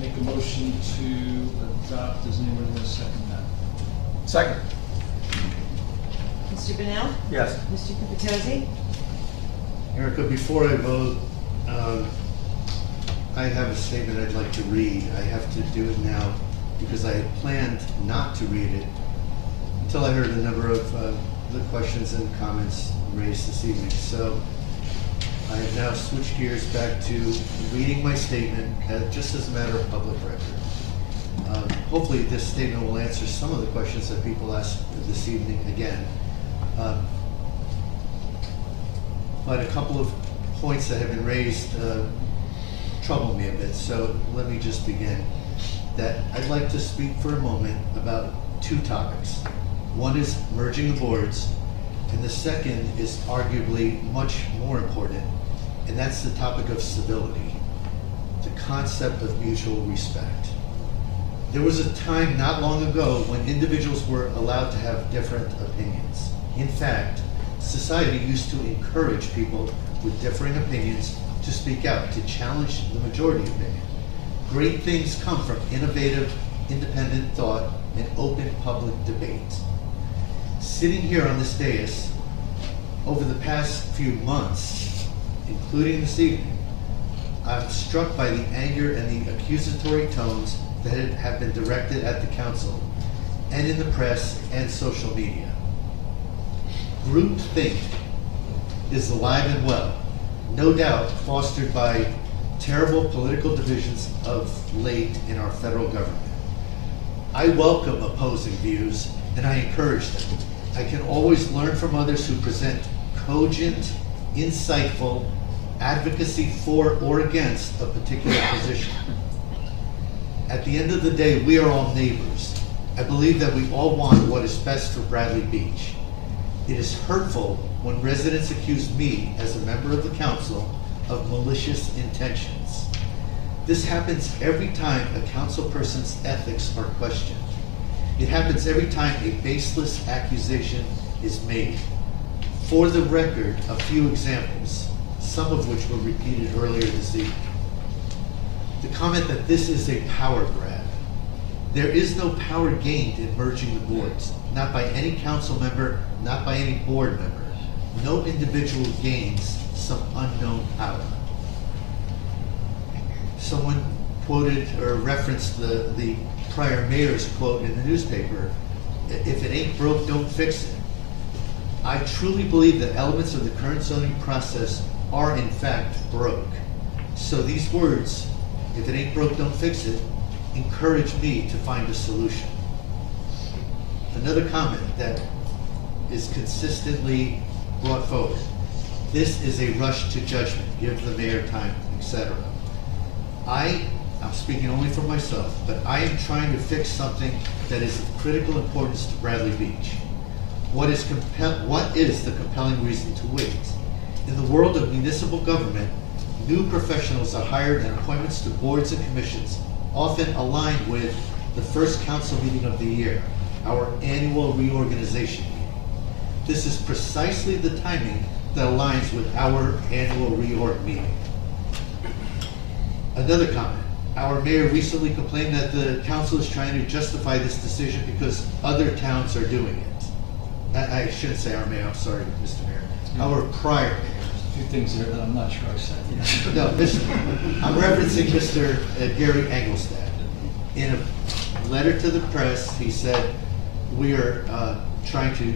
make a motion to adopt. Does anyone want to second that? Second. Mr. Bennell? Yes. Mr. Capitozzi? Erica, before I vote, I have a statement I'd like to read. I have to do it now because I had planned not to read it until I heard a number of the questions and comments raised this evening. So I have now switched gears back to reading my statement just as a matter of public record. Hopefully this statement will answer some of the questions that people asked this evening again. But a couple of points that have been raised trouble me a bit, so let me just begin. That I'd like to speak for a moment about two topics. One is merging the boards, and the second is arguably much more important, and that's the topic of civility, the concept of mutual respect. There was a time not long ago when individuals were allowed to have different opinions. In fact, society used to encourage people with differing opinions to speak out, to challenge the majority opinion. Great things come from innovative, independent thought and open public debate. Sitting here on this dais, over the past few months, including this evening, I'm struck by the anger and the accusatory tones that have been directed at the council and in the press and social media. Groupthink is alive and well, no doubt fostered by terrible political divisions of late in our federal government. I welcome opposing views and I encourage them. I can always learn from others who present cogent, insightful advocacy for or against a particular position. At the end of the day, we are all neighbors. I believe that we all want what is best for Bradley Beach. It is hurtful when residents accuse me, as a member of the council, of malicious intentions. This happens every time a council person's ethics are questioned. It happens every time a baseless accusation is made. For the record, a few examples, some of which were repeated earlier this evening. The comment that this is a power grab. There is no power gained in merging the boards, not by any council member, not by any board member. No individual gains some unknown power. Someone quoted or referenced the prior mayor's quote in the newspaper, "If it ain't broke, don't fix it." I truly believe that elements of the current zoning process are in fact broke. So these words, "If it ain't broke, don't fix it," encourage me to find a solution. Another comment that is consistently brought forward. This is a rush to judgment. Give the mayor time, etc. I'm speaking only for myself, but I am trying to fix something that is of critical importance to Bradley Beach. What is the compelling reason to wait? In the world of municipal government, new professionals are hired and appointments to boards and commissions often aligned with the first council meeting of the year, our annual reorganization meeting. This is precisely the timing that aligns with our annual reorg meeting. Another comment. Our mayor recently complained that the council is trying to justify this decision because other towns are doing it. I shouldn't say our mayor, I'm sorry, Mr. Mayor. Our prior mayor. A few things there that I'm not sure I said. No, I'm referencing Mr. Gary Engelstad. In a letter to the press, he said, we are trying to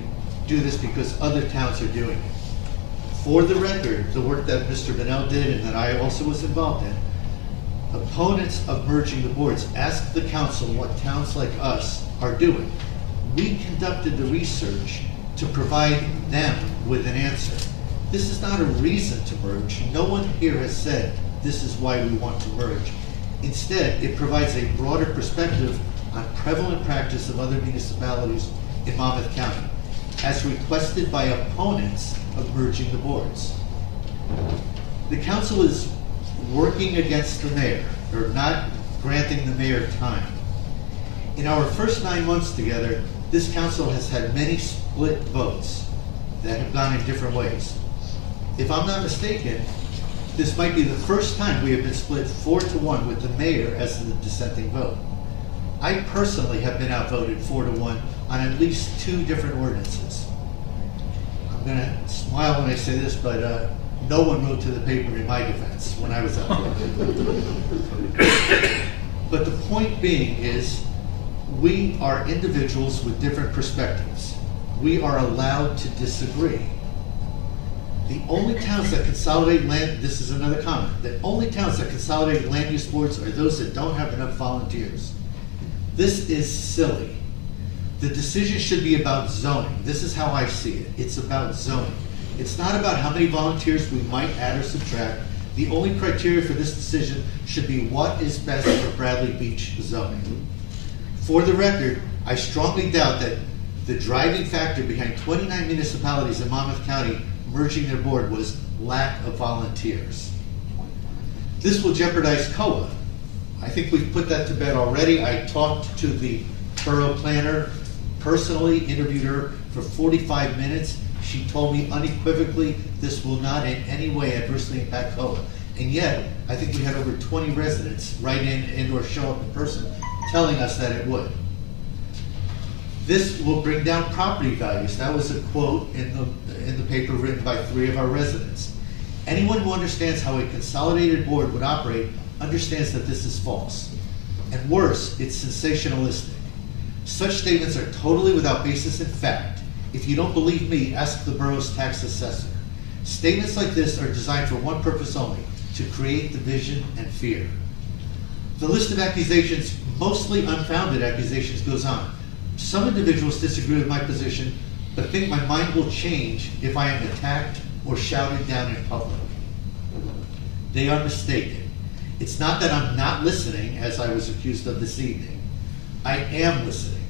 do this because other towns are doing it. For the record, the work that Mr. Bennell did and that I also was involved in, opponents of merging the boards asked the council what towns like us are doing. We conducted the research to provide them with an answer. This is not a reason to merge. No one here has said this is why we want to merge. Instead, it provides a broader perspective on prevalent practice of other municipalities in Monmouth County, as requested by opponents of merging the boards. The council is working against the mayor, or not granting the mayor time. In our first 9 months together, this council has had many split votes that have gone in different ways. If I'm not mistaken, This might be the first time we have been split 4-1 with the mayor as the dissenting vote. I personally have been outvoted 4-1 on at least 2 different ordinances. I'm gonna smile when I say this, but no one wrote to the paper in my defense when I was outvoted. But the point being is, we are individuals with different perspectives. We are allowed to disagree. The only towns that consolidate land, this is another comment, the only towns that consolidate land use boards are those that don't have enough volunteers. This is silly. The decision should be about zoning. This is how I see it. It's about zoning. It's not about how many volunteers we might add or subtract. The only criteria for this decision should be what is best for Bradley Beach zoning. For the record, I strongly doubt that the driving factor behind 29 municipalities in Monmouth County merging their board was lack of volunteers. This will jeopardize COA. I think we've put that to bed already. I talked to the borough planner, personally interviewed her for 45 minutes. She told me unequivocally this will not in any way adversely impact COA. And yet, I think we had over 20 residents write in and/or show up in person telling us that it would. This will bring down property values. That was a quote in the paper written by 3 of our residents. Anyone who understands how a consolidated board would operate understands that this is false. And worse, it's sensationalistic. Such statements are totally without basis in fact. If you don't believe me, ask the borough's tax assessor. Statements like this are designed for one purpose only, to create division and fear. The list of accusations, mostly unfounded accusations, goes on. Some individuals disagree with my position, but think my mind will change if I am attacked or shouted down in public. They are mistaken. It's not that I'm not listening, as I was accused of this evening. I am listening.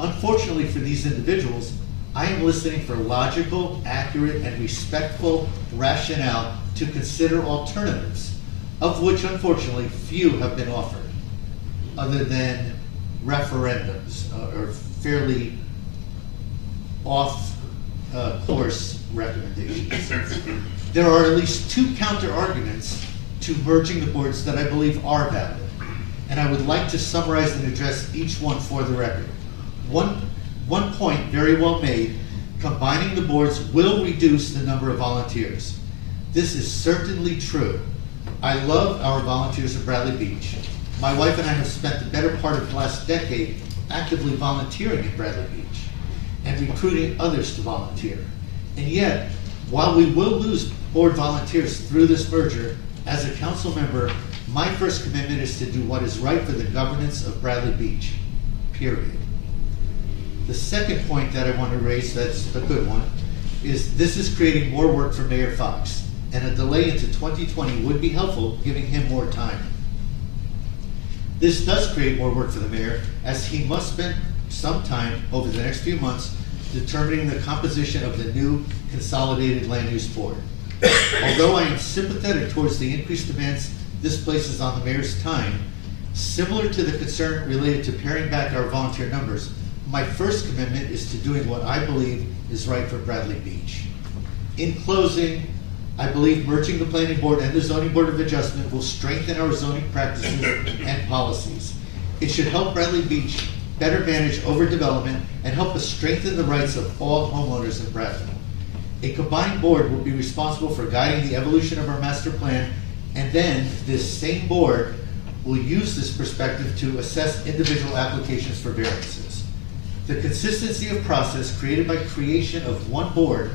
Unfortunately for these individuals, I am listening for logical, accurate, and respectful rationale to consider alternatives, of which unfortunately few have been offered, other than referendums or fairly off-course recommendations. There are at least 2 counter-arguments to merging the boards that I believe are valid, and I would like to summarize and address each one for the record. One point very well made: combining the boards will reduce the number of volunteers. This is certainly true. I love our volunteers at Bradley Beach. My wife and I have spent the better part of the last decade actively volunteering at Bradley Beach and recruiting others to volunteer. And yet, while we will lose board volunteers through this merger, as a council member, my first commitment is to do what is right for the governance of Bradley Beach, period. The second point that I want to raise, that's a good one, is this is creating more work for Mayor Fox, and a delay into 2020 would be helpful, giving him more time. This does create more work for the mayor, as he must spend some time over the next few months determining the composition of the new consolidated land use board. Although I am sympathetic towards the increased demands this places on the mayor's time, similar to the concern related to paring back our volunteer numbers, my first commitment is to doing what I believe is right for Bradley Beach. In closing, I believe merging the planning board and the zoning board of adjustment will strengthen our zoning practices and policies. It should help Bradley Beach better manage overdevelopment and help us strengthen the rights of all homeowners in Bradley. A combined board will be responsible for guiding the evolution of our master plan, and then this same board will use this perspective to assess individual applications for variances. The consistency of process created by creation of one board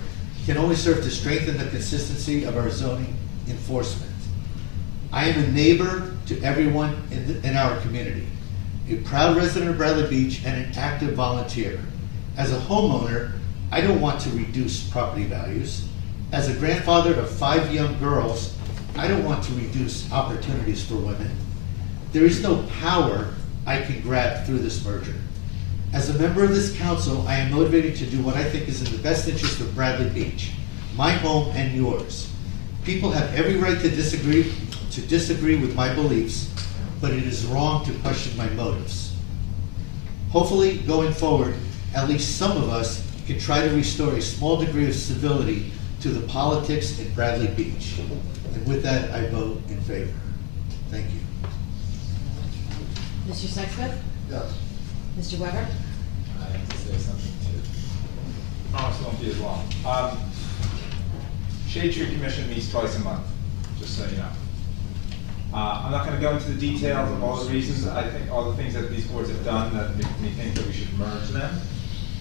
can only serve to strengthen the consistency of our zoning enforcement. I am a neighbor to everyone in our community, a proud resident of Bradley Beach and an active volunteer. As a homeowner, I don't want to reduce property values. As a grandfather of 5 young girls, I don't want to reduce opportunities for women. There is no power I can grab through this merger. As a member of this council, I am motivated to do what I think is in the best interest of Bradley Beach, my home and yours. People have every right to disagree with my beliefs, but it is wrong to question my motives. Hopefully, going forward, at least some of us can try to restore a small degree of civility to the politics in Bradley Beach. And with that, I vote in favor. Thank you. Mr. Sexsmith? Yes. Mr. Weber? I have to say something too. Promise it won't be as long. Shade Tree Commission meets twice a month, just so you know. I'm not gonna go into the details of all the reasons, I think all the things that these boards have done that make me think that we should merge them.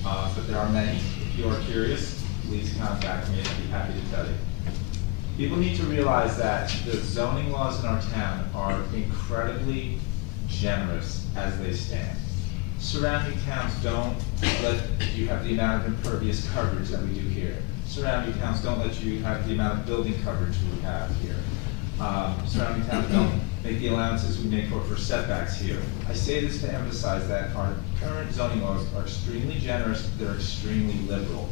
But there are many. If you are curious, please contact me, I'd be happy to tell you. People need to realize that the zoning laws in our town are incredibly generous as they stand. Surrounding towns don't let you have the amount of impervious coverage that we do here. Surrounding towns don't let you have the amount of building coverage we have here. Surrounding towns don't make the allowances we make for setbacks here. I say this to emphasize that our current zoning laws are extremely generous, they're extremely liberal.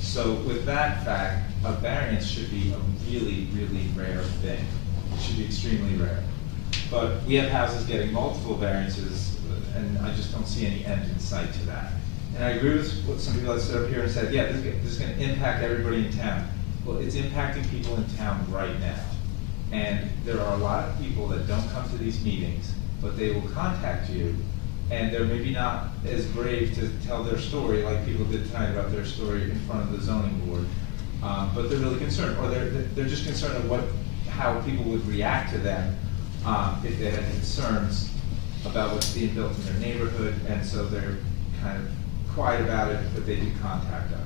So with that fact, a variance should be a really, really rare thing. It should be extremely rare. But we have houses getting multiple variances, and I just don't see any end in sight to that. And I agree with what some people have stood up here and said, yeah, this is gonna impact everybody in town. Well, it's impacting people in town right now. And there are a lot of people that don't come to these meetings, but they will contact you, and they're maybe not as brave to tell their story like people did tonight about their story in front of the zoning board. But they're really concerned, or they're just concerned of how people would react to them if they had concerns about what's being built in their neighborhood, and so they're kind of quiet about it, but they do contact us.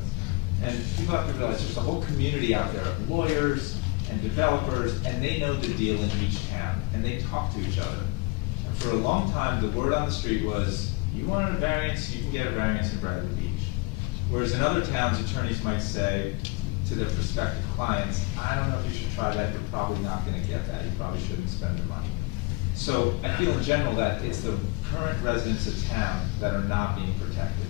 And people have to realize there's a whole community out there of lawyers and developers, and they know the deal in each town, and they talk to each other. And for a long time, the word on the street was, you wanted a variance, you can get a variance in Bradley Beach. Whereas in other towns, attorneys might say to their prospective clients, I don't know if you should try that, you're probably not gonna get that, you probably shouldn't spend the money. So I feel in general that it's the current residents of town that are not being protected.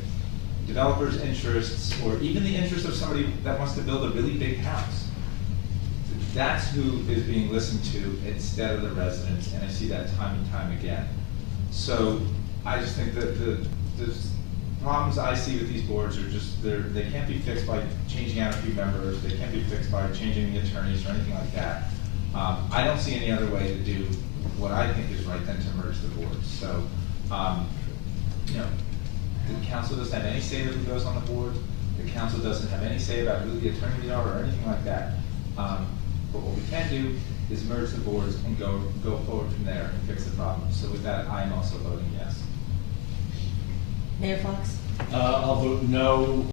Developers' interests, or even the interest of somebody that wants to build a really big house. That's who is being listened to instead of the residents, and I see that time and time again. So I just think that the problems I see with these boards are just, they can't be fixed by changing out a few members, they can't be fixed by changing the attorneys or anything like that. I don't see any other way to do what I think is right than to merge the boards. So, you know, the council doesn't have any say who goes on the board. The council doesn't have any say about who the attorneys are or anything like that. But what we can do is merge the boards and go forward from there and fix the problem. So with that, I am also voting yes. Mayor Fox? I'll vote no.